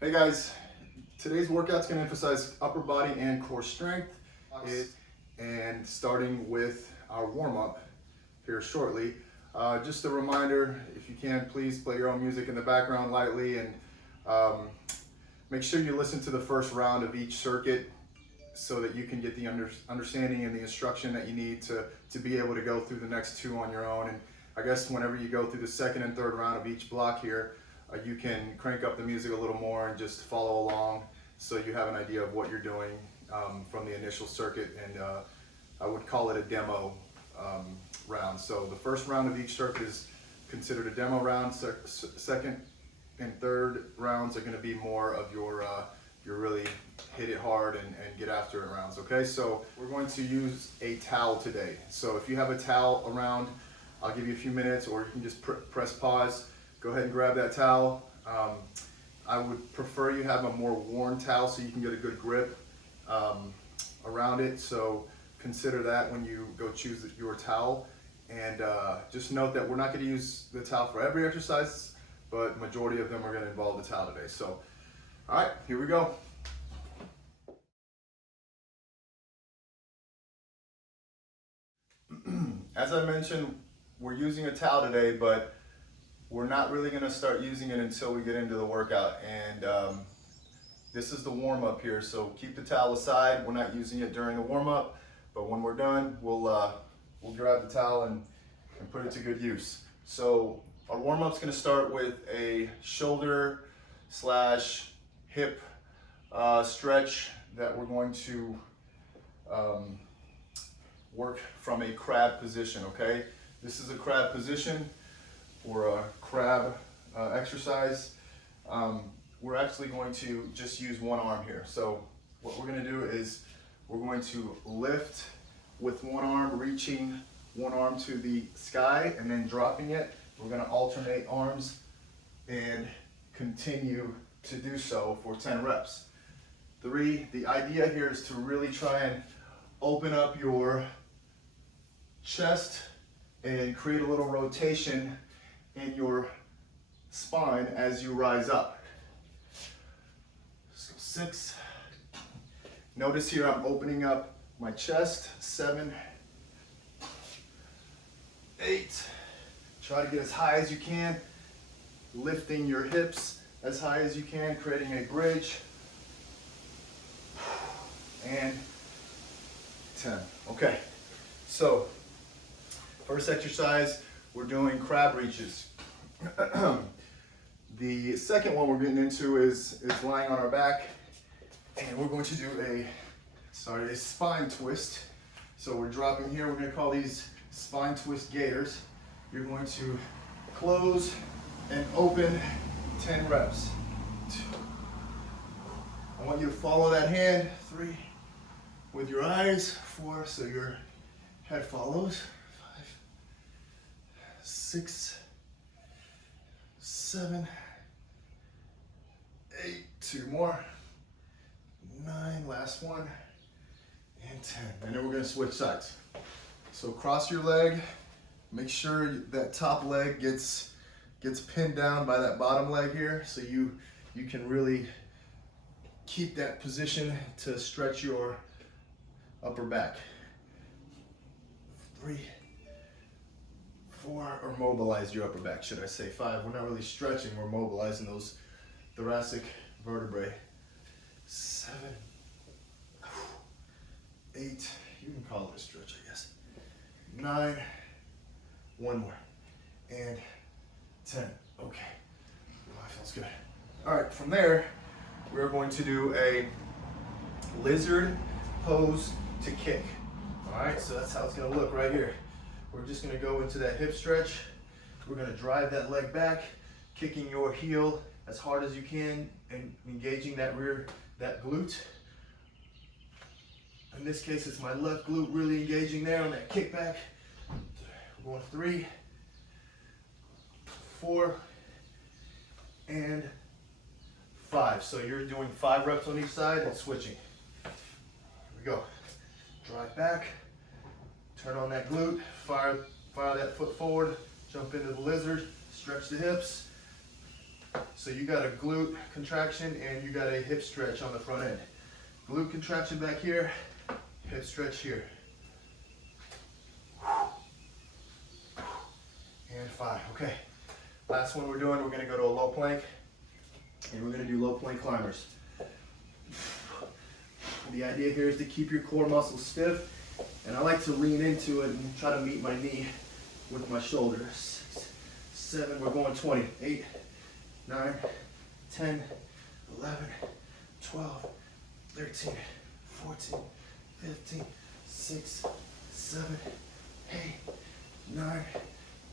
Hey guys, today's workout's going to emphasize upper body and core strength. And starting with our warm-up here shortly. Just a reminder, if you can, please play your own music in the background lightly, and make sure you listen to the first round of each circuit so that you can get the understanding and the instruction that you need to be able to go through the next two on your own. And I guess whenever you go through the second and third round of each block here, you can crank up the music a little more and just follow along so you have an idea of what you're doing from the initial circuit. And I would call it a demo round. So the first round of each circuit is considered a demo round. Second and third rounds are going to be more of your really hit it hard and get after it rounds. Okay, so we're going to use a towel today. So if you have a towel around, I'll give you a few minutes, or you can just press pause. Go ahead and grab that towel. I would prefer you have a more worn towel so you can get a good grip around it. So consider that when you go choose your towel. And just note that we're not going to use the towel for every exercise, but majority of them are going to involve the towel today. So, all right, here we go. As I mentioned, we're using a towel today, but we're not really going to start using it until we get into the workout. And this is the warm-up here, so keep the towel aside. We're not using it during the warm-up, but when we're done, we'll grab the towel and put it to good use. So our warm-up's going to start with a shoulder slash hip stretch that we're going to work from a crab position. Okay, this is a crab position for a crab exercise. We're actually going to just use one arm here. So what we're going to do is we're going to lift with one arm, reaching one arm to the sky and then dropping it. We're going to alternate arms and continue to do so for 10 reps. The idea here is to really try and open up your chest and create a little rotation in your spine as you rise up. Let's go 6. Notice here I'm opening up my chest. 7, 8. Try to get as high as you can, lifting your hips as high as you can, creating a bridge. And 10. Okay, so first exercise, we're doing crab reaches. The second one we're getting into is lying on our back, and we're going to do a spine twist. So we're dropping here. We're going to call these spine twist gators. You're going to close and open 10 reps. 2. I want you to follow that hand. 3 with your eyes. 4 so your head follows. 5, 6, 7, 8, 2 more, 9, last one, and 10. And then we're going to switch sides. So cross your leg, make sure that top leg gets pinned down by that bottom leg here, so you can really keep that position to stretch your upper back. 3, 4, or mobilize your upper back, should I say. 5, we're not really stretching, we're mobilizing those thoracic vertebrae. 7, 8, you can call it a stretch, I guess. 9, one more, and 10. Okay, oh, that feels good. All right, from there, we're going to do a lizard pose to kick. All right, so that's how it's gonna look right here. We're just gonna go into that hip stretch. We're gonna drive that leg back, kicking your heel as hard as you can and engaging that glute. In this case, it's my left glute really engaging there on that kick back. We're going 3, 4, and 5. So you're doing 5 reps on each side and switching. Here we go. Drive back, turn on that glute, fire that foot forward, jump into the lizard, stretch the hips. So So you got a glute contraction and you got a hip stretch on the front end. Glute contraction back here, hip stretch here. And 5, okay. Last one we're doing, we're gonna go to a low plank and we're gonna do low plank climbers. The idea here is to keep your core muscles stiff, and I like to lean into it and try to meet my knee with my shoulder. 6, 7, we're going 20, 8, 9, 10, 11, 12, 13, 14, 15, 6, 7, 8, 9,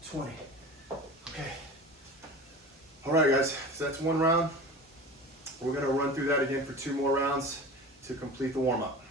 20. Okay. All right, guys, so that's one round. We're gonna run through that again for 2 more rounds to complete the warm-up.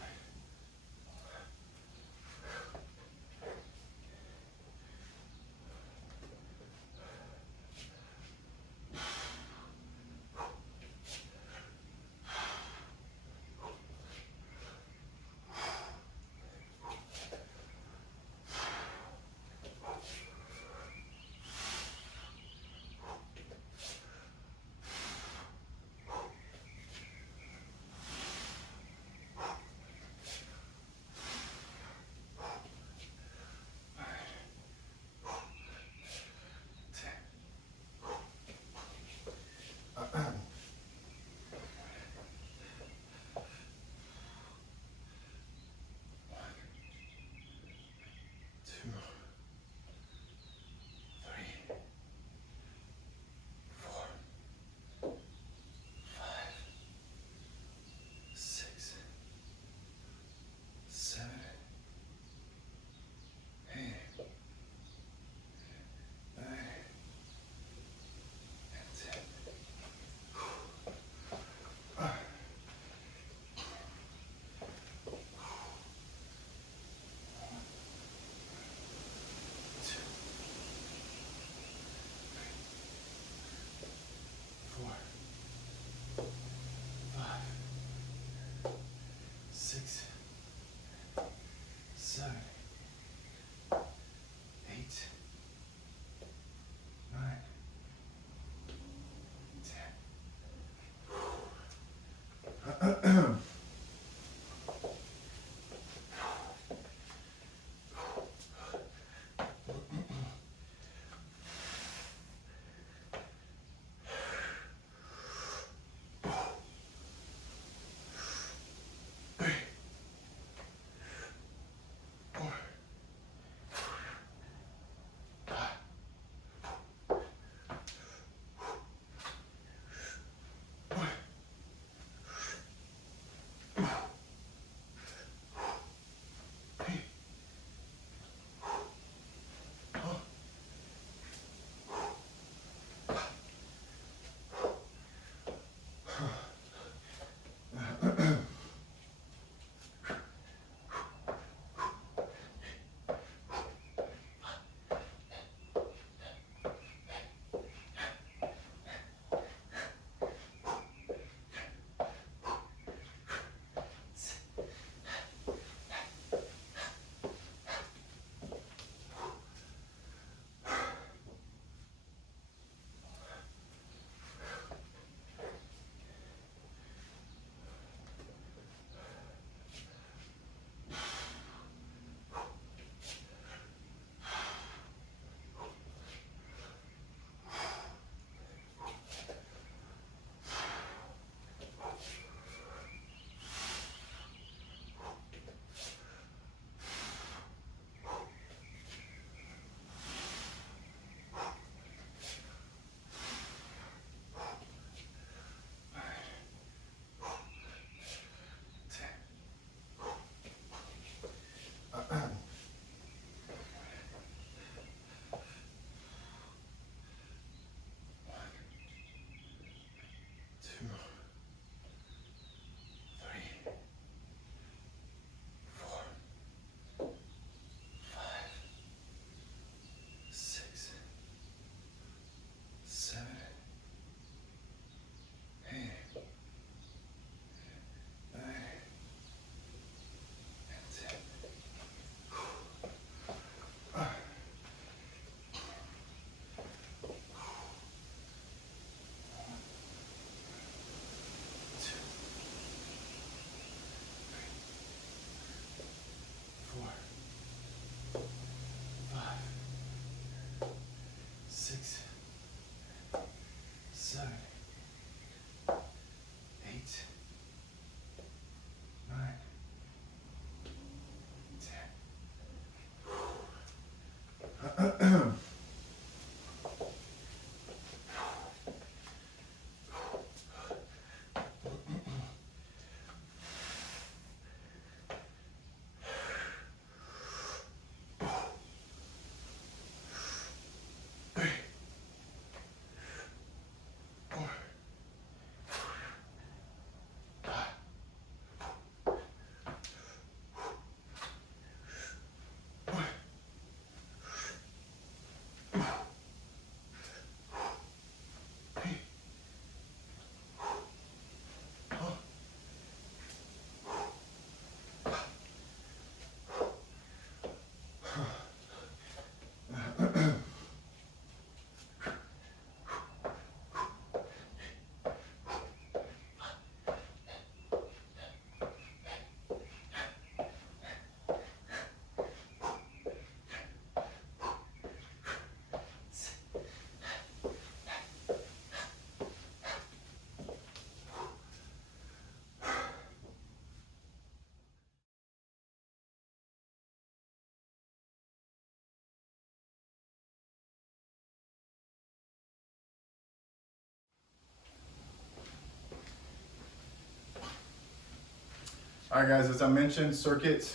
All right guys, as I mentioned, circuit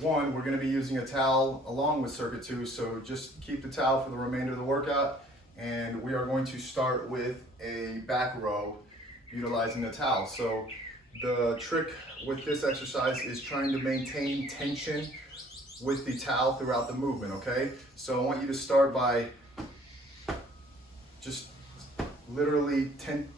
1, we're going to be using a towel along with circuit 2, so just keep the towel for the remainder of the workout, and we are going to start with a back row utilizing the towel. So the trick with this exercise is trying to maintain tension with the towel throughout the movement, okay? So I want you to start by just literally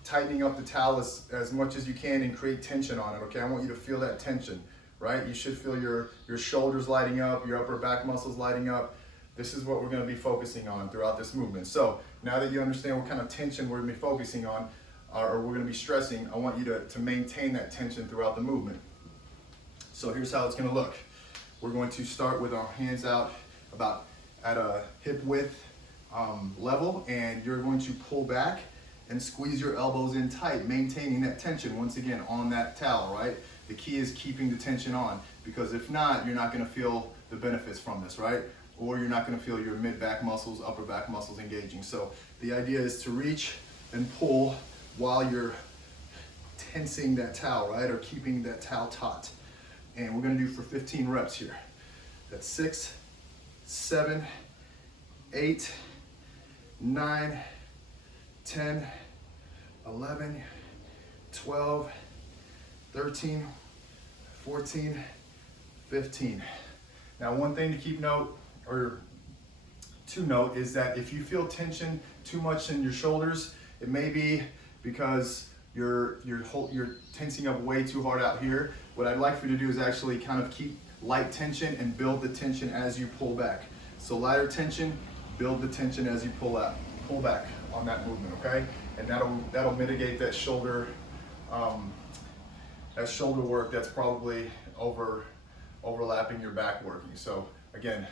tightening up the towel as much as you can and create tension on it, okay? I want you to feel that tension, right? You should feel your shoulders lighting up, your upper back muscles lighting up. This is what we're gonna be focusing on throughout this movement. So now that you understand what kind of tension we're gonna be focusing on, or we're gonna be stressing, I want you to maintain that tension throughout the movement. So here's how it's gonna look. We're going to start with our hands out about at a hip width level, and you're going to pull back and squeeze your elbows in tight, maintaining that tension once again on that towel, right? The key is keeping the tension on, because if not, you're not gonna feel the benefits from this, right? Or you're not gonna feel your mid-back muscles, upper back muscles engaging. So the idea is to reach and pull while you're tensing that towel, right? Or keeping that towel taut. And we're gonna do for 15 reps here. That's 6, 7, 8, 9, 10, 11, 12, 13, 14, 15. Now one thing to keep note, or to note, is that if you feel tension too much in your shoulders, it may be because you're tensing up way too hard out here. What I'd like for you to do is actually kind of keep light tension and build the tension as you pull back. So lighter tension, build the tension as you pull back on that movement, okay? And that'll mitigate that shoulder work that's probably overlapping your back working. So again,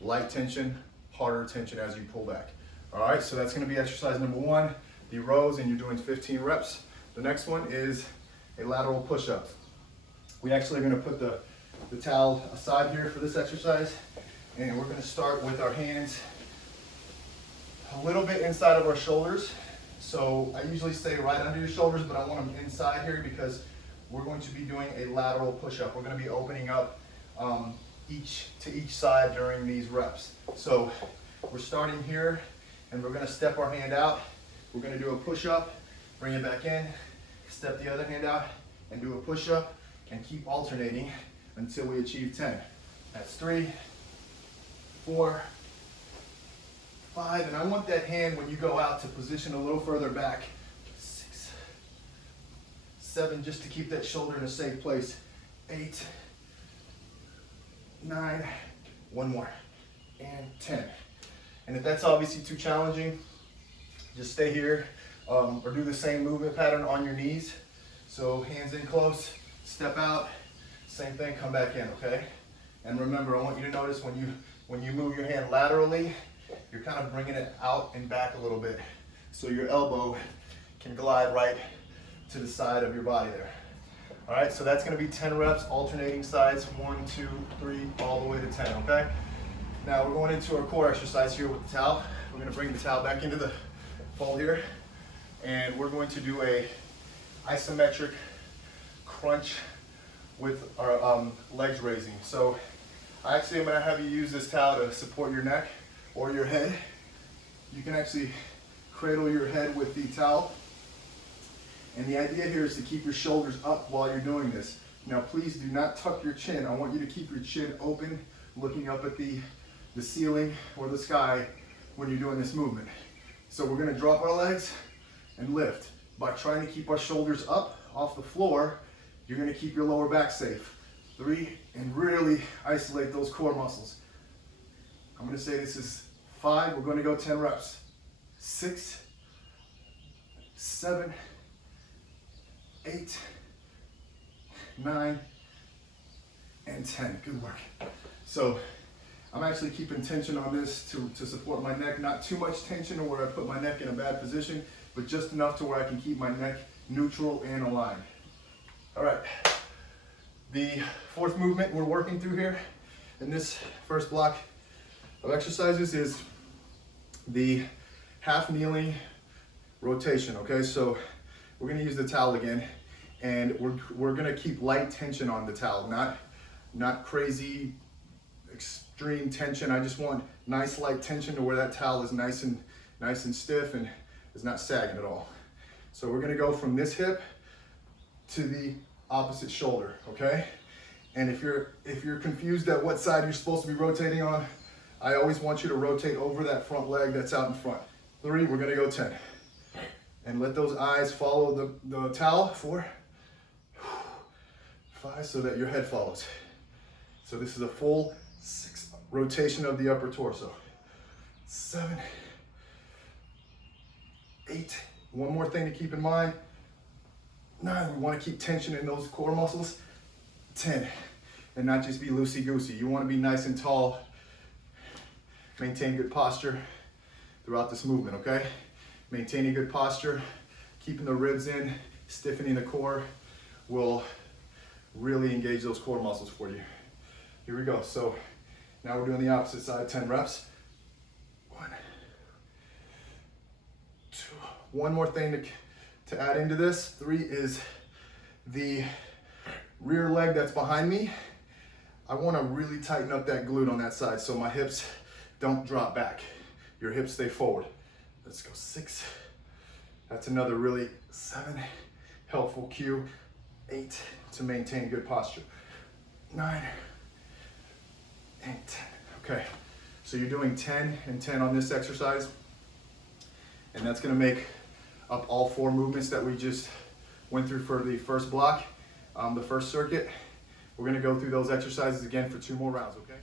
light tension, harder tension as you pull back. All right, so that's gonna be exercise number 1, the rows, and you're doing 15 reps. The next one is a lateral push-up. We actually are gonna put the towel aside here for this exercise, and we're gonna start with our hands a little bit inside of our shoulders. So I usually say right under your shoulders, but I want them inside here because we're going to be doing a lateral push-up. We're gonna be opening up each side during these reps. So we're starting here, and we're gonna step our hand out. We're gonna do a push-up, bring it back in, step the other hand out, and do a push-up, and keep alternating until we achieve 10. That's 3, 4, 5, and I want that hand when you go out to position a little further back. 6, 7, just to keep that shoulder in a safe place. 8, 9, one more, and 10. And if that's obviously too challenging, just stay here or do the same movement pattern on your knees. So hands in close, step out, same thing, come back in, okay? And remember, I want you to notice when you move your hand laterally, you're kind of bringing it out and back a little bit, so your elbow can glide right to the side of your body there. All right, so that's gonna be 10 reps, alternating sides, 1, 2, 3, all the way to 10, okay? Now we're going into our core exercise here with the towel. We're gonna bring the towel back into the fold here, and we're going to do a isometric crunch with our legs raising. So I actually am gonna have you use this towel to support your neck or your head. You can actually cradle your head with the towel. And the idea here is to keep your shoulders up while you're doing this. Now please do not tuck your chin. I want you to keep your chin open, looking up at the ceiling or the sky when you're doing this movement. So we're gonna drop our legs and lift. By trying to keep our shoulders up off the floor, you're gonna keep your lower back safe. 3, and really isolate those core muscles. I'm gonna say this is 5, we're gonna go 10 reps. 6, 7, 8, 9, and 10, good work. So I'm actually keeping tension on this to support my neck, not too much tension to where I put my neck in a bad position, but just enough to where I can keep my neck neutral and aligned. All right, the 4th movement we're working through here in this first block of exercises is the half kneeling rotation, okay? So we're gonna use the towel again, And we're gonna keep light tension on the towel, not crazy extreme tension. I just want nice light tension to where that towel is nice and stiff and is not sagging at all. So we're gonna go from this hip to the opposite shoulder, okay? And if you're confused at what side you're supposed to be rotating on, I always want you to rotate over that front leg that's out in front. 3, we're gonna go 10. And let those eyes follow the towel. 4, 5, so that your head follows. So this is a full 6 rotation of the upper torso. 7, 8, one more thing to keep in mind. 9, we want to keep tension in those core muscles. 10, and not just be loosey-goosey. You want to be nice and tall. Maintain good posture throughout this movement, okay? Maintaining good posture, keeping the ribs in, stiffening the core will really engage those core muscles for you. Here we go. So now we're doing the opposite side, 10 reps. 1, 2. One more thing to add into this. 3 is the rear leg that's behind me. I want to really tighten up that glute on that side so my hips don't drop back. Your hips stay forward. Let's go 6. That's another really 7 helpful cue. 8 to maintain good posture. 9 and 10. Okay, so you're doing 10 and 10 on this exercise, and that's going to make up all 4 movements that we just went through for the first block, the first circuit. We're going to go through those exercises again for 2 more rounds, okay?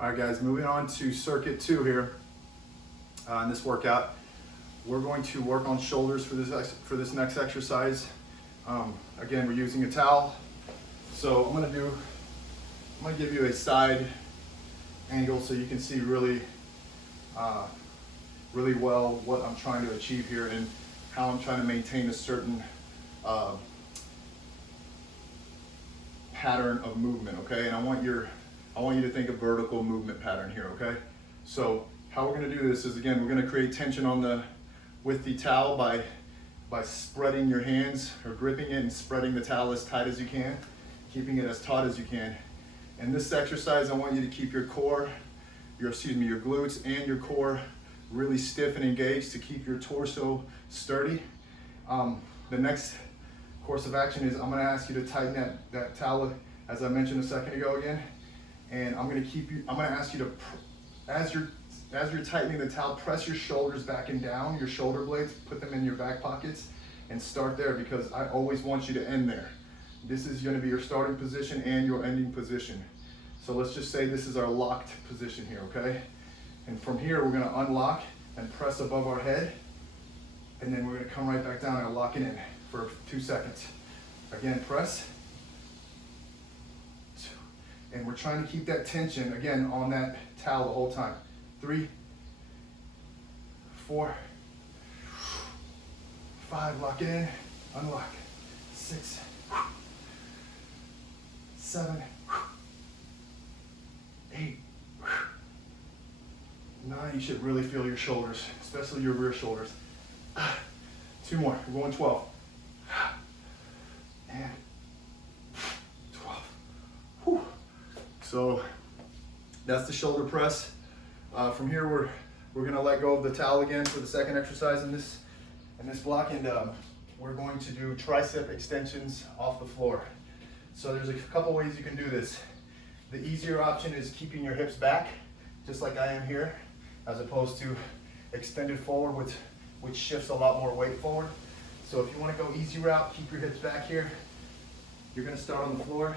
All right, guys, moving on to circuit 2 here. In this workout, we're going to work on shoulders for this next exercise. Again, we're using a towel. So I'm gonna give you a side angle so you can see really well what I'm trying to achieve here and how I'm trying to maintain a certain pattern of movement, okay? And I want you to think of vertical movement pattern here, okay? So how we're gonna do this is, again, we're gonna create tension with the towel by spreading your hands or gripping it and spreading the towel as tight as you can, keeping it as taut as you can. In this exercise, I want you to keep your core, your glutes and your core really stiff and engaged to keep your torso sturdy. The next course of action is I'm gonna ask you to tighten that towel, as I mentioned a second ago again. And I'm gonna ask you to, as you're tightening the towel, press your shoulders back and down, your shoulder blades, put them in your back pockets and start there, because I always want you to end there. This is gonna be your starting position and your ending position. So let's just say this is our locked position here, okay? And from here, we're gonna unlock and press above our head, and then we're gonna come right back down and lock it in for 2 seconds. Again, press. And we're trying to keep that tension, again, on that towel the whole time. 3, 4, 5, lock it in, unlock. 6, 7, 8, 9. You should really feel your shoulders, especially your rear shoulders. 2 more, we're going 12. And 12. Whew. So that's the shoulder press. From here, we're gonna let go of the towel again for the second exercise in this block, and we're going to do tricep extensions off the floor. So there's a couple ways you can do this. The easier option is keeping your hips back, just like I am here, as opposed to extended forward, which shifts a lot more weight forward. So if you want to go easy route, keep your hips back here. You're gonna start on the floor,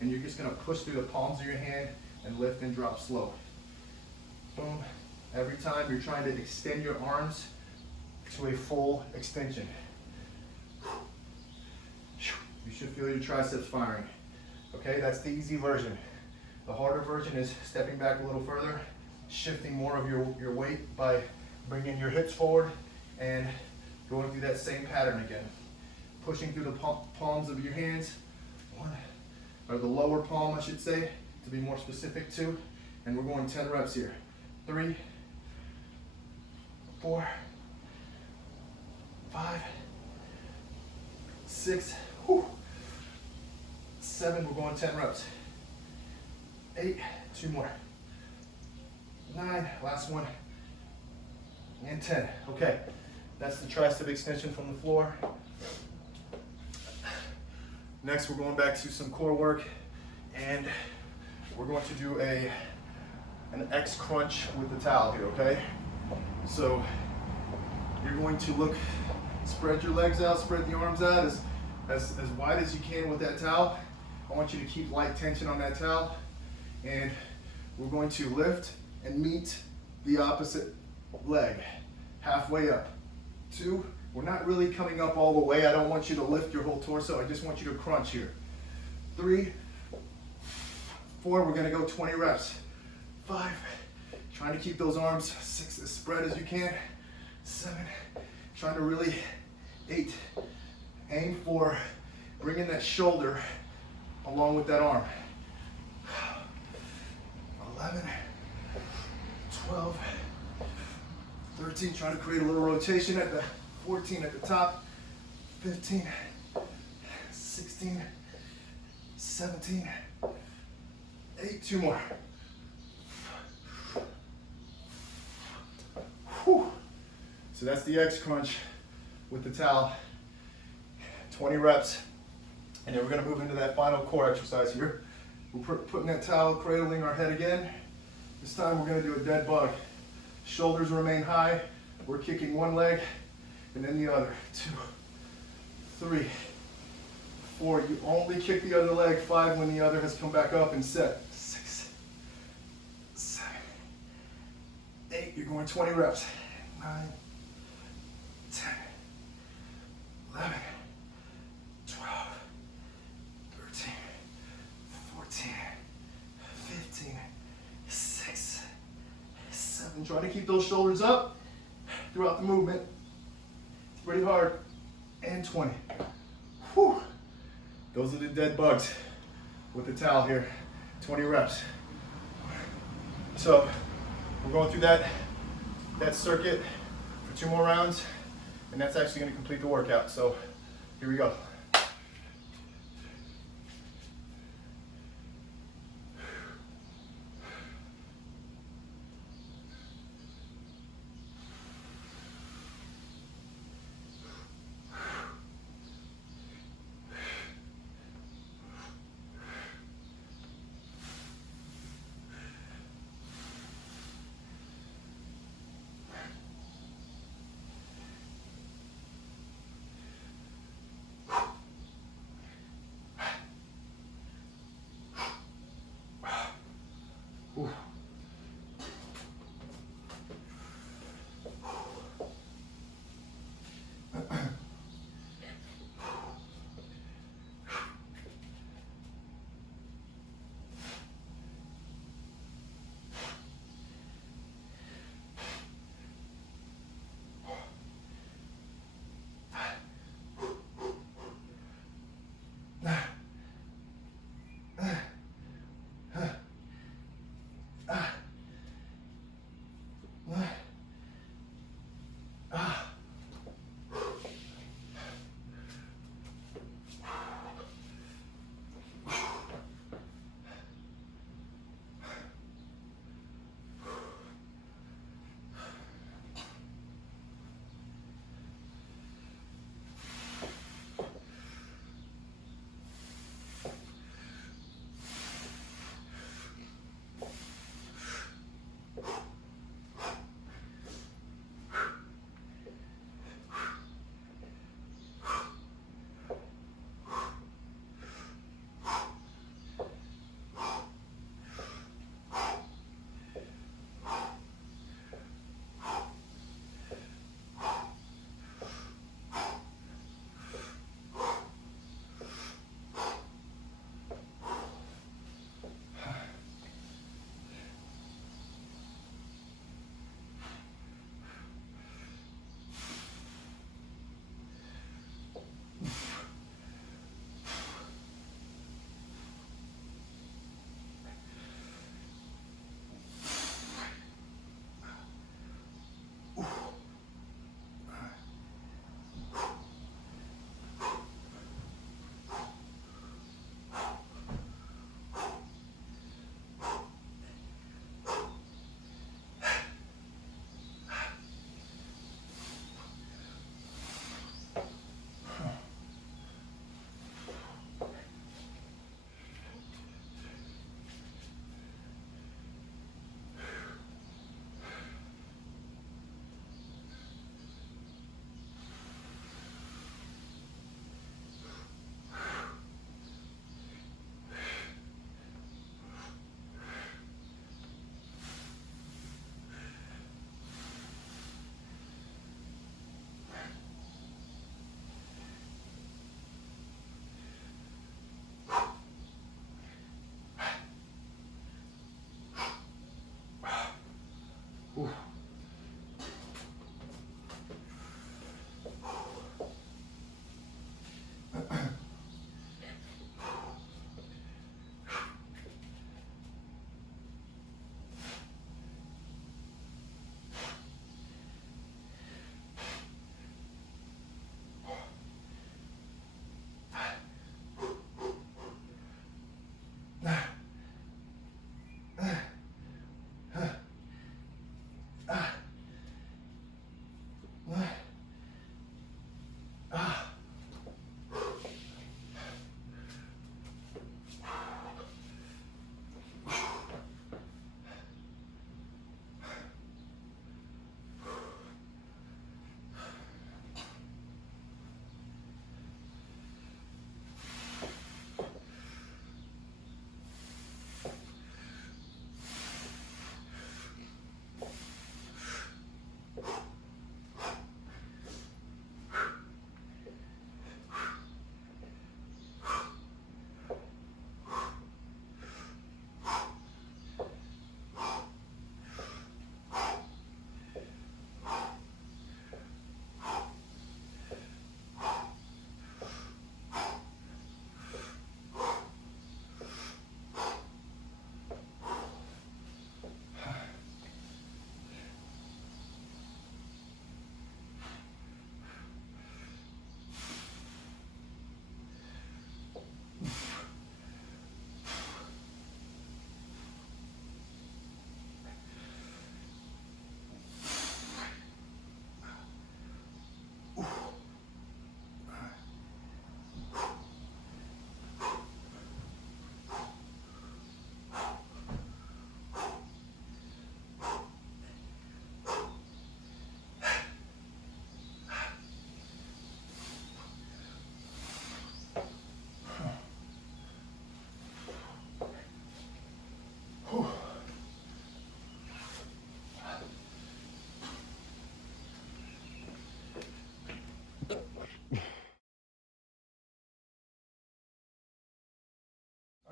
and you're just gonna push through the palms of your hand and lift and drop slow. Boom. Every time you're trying to extend your arms to a full extension. You should feel your triceps firing. Okay, that's the easy version. The harder version is stepping back a little further, shifting more of your weight by bringing your hips forward and going through that same pattern again. Pushing through the palms of your hands, or the lower palm, I should say, to be more specific too. And we're going 10 reps here. 3, 4, 5, 6, 7, we're going 10 reps. 8, 2 more. 9, last one. And 10. Okay, that's the tricep extension from the floor. Next, we're going back to some core work, and we're going to do an X crunch with the towel here, okay? So you're going to spread your legs out, spread the arms out as wide as you can with that towel. I want you to keep light tension on that towel, and we're going to lift and meet the opposite leg halfway up. 2, we're not really coming up all the way. I don't want you to lift your whole torso. I just want you to crunch here. 3, 4, we're gonna go 20 reps. 5, trying to keep those arms 6 as spread as you can. 7, trying to really, 8, aim for bringing that shoulder along with that arm. 11, 12, 13, trying to create a little rotation at the 14 at the top, 15, 16, 17, 8, 2 more, So that's the X crunch with the towel, 20 reps. And then we're gonna move into that final core exercise here. We're putting that towel, cradling our head again. This time we're gonna do a dead bug. Shoulders remain high. We're kicking one leg and then the other. 2, 3, 4. You only kick the other leg. 5 when the other has come back up and set. 6, 7, 8. You're going 20 reps. 9, 10, 11, 12, 13, 14, 15, 6, 7. Try to keep those shoulders up throughout the movement. It's pretty hard. And 20. Whew. Those are the dead bugs with the towel here. 20 reps. So we're going through that circuit for 2 more rounds, and that's actually going to complete the workout. So here we go.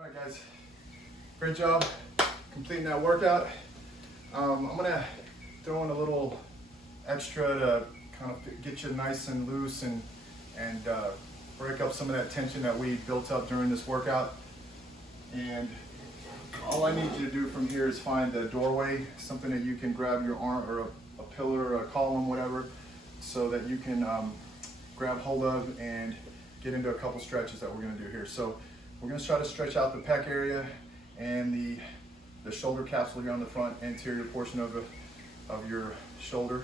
All right, guys, great job completing that workout. I'm gonna throw in a little extra to kind of get you nice and loose and break up some of that tension that we built up during this workout. And all I need you to do from here is find the doorway, something that you can grab your arm or a pillar or a column, whatever, so that you can grab hold of and get into a couple stretches that we're gonna do here. So we're gonna try to stretch out the pec area and the shoulder capsule here on the front anterior portion of your shoulder.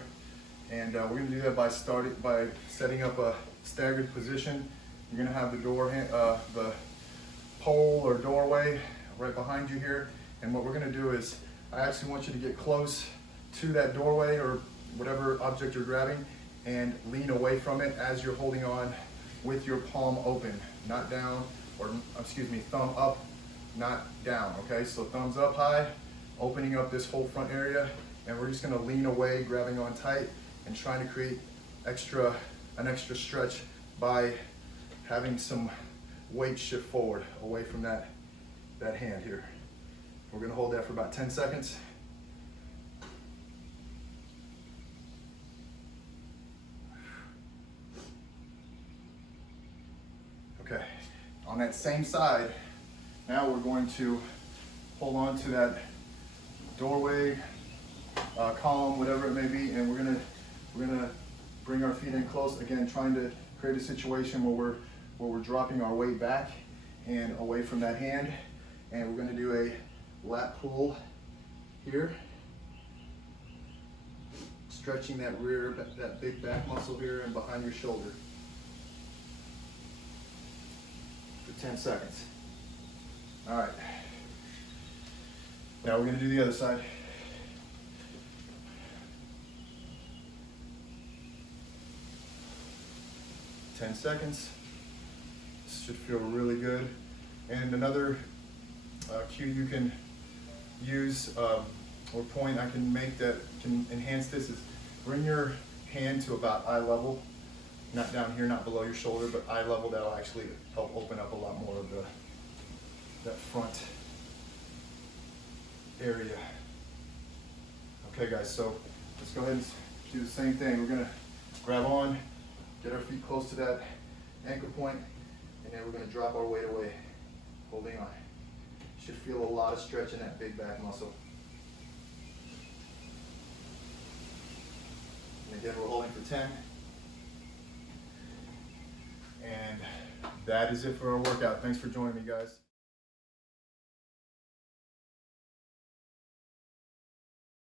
And we're gonna do that by setting up a staggered position. You're gonna have the pole or doorway right behind you here. And what we're gonna do is, I actually want you to get close to that doorway or whatever object you're grabbing and lean away from it as you're holding on with your palm open, not down, or excuse me, thumb up, not down, okay? So thumbs up high, opening up this whole front area, and we're just gonna lean away, grabbing on tight, and trying to create an extra stretch by having some weight shift forward away from that hand here. We're gonna hold that for about 10 seconds. Okay, on that same side, now we're going to hold on to that doorway, column, whatever it may be, and we're gonna bring our feet in close, again, trying to create a situation where we're dropping our weight back and away from that hand. And we're gonna do a lat pull here, stretching that big back muscle here and behind your shoulder for 10 seconds. All right, now we're gonna do the other side. Ten seconds. This should feel really good. And another cue you can use or point I can make that can enhance this is bring your hand to about eye level, not down here, not below your shoulder, but eye level. That'll actually help open up a lot more of that front area. Okay, guys, so let's go ahead and do the same thing. We're gonna grab on, get our feet close to that ankle point, and then we're gonna drop our weight away, holding on. Should feel a lot of stretch in that big back muscle. And again, we're holding for 10. And that is it for our workout. Thanks for joining me, guys.